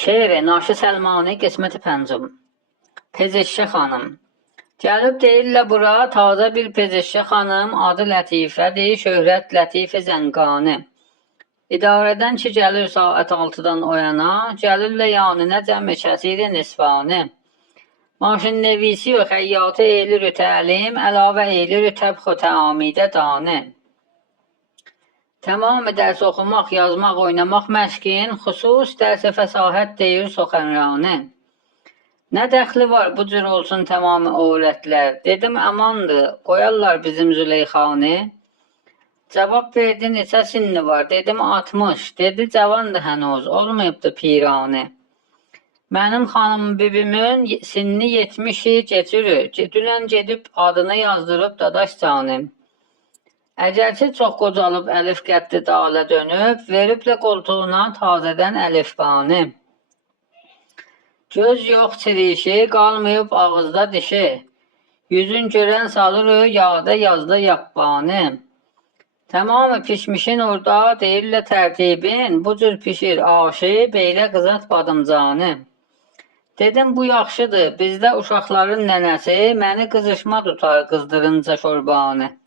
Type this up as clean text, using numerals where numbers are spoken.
Şeiri Naşi Səlmani qisməti pəncüm. Pezeşşə xanım. Gəlib deyirlər bura taza bir pezeşşə xanım, adı Lətifədir, şöhrət Lətifə Zəngani. İdarədən ki gəlir saat 6-dan o yana, gəlirlər yanına cəmi kəsiri nisvanı. Maşın nevisi və xəyyatı eylir təlim, əlavə eylir təbxü təamidə danı. Tamamı dərs oxumaq, yazmaq, oynamaq məşqin, xüsus dərsə fəsahət deyir soxanranı. Nə dəxli var bu cür olsun tamamı övrətlər? Dedim amandır, qoyarlar bizim Züleyxanı. Cavab verdi neçə sinni var? Dedim 60. Dedi cavandır hənuz, olmayıbdı piranı. Mənim xanım bibimin sinni 70-i geçirir. Dünən gedib adını yazdırıb dadaş canım. Əgərçi çox qocalıb əlif qəddi dalə dönüb, veriblə qoltuğuna tazədən əlifbanı. Göz yox çirişi, qalmayıb ağızda dişi. Yüzün görən salır yağda yazda yapbanı. Tamamı pişmişin orada deyirlə tərtibin, bu cür pişir aşı, beylə qızat badımcanı. Dedim bu yaxşıdır, bizdə uşaqların nənəsi məni qızışma tutar qızdırınca şorbanı.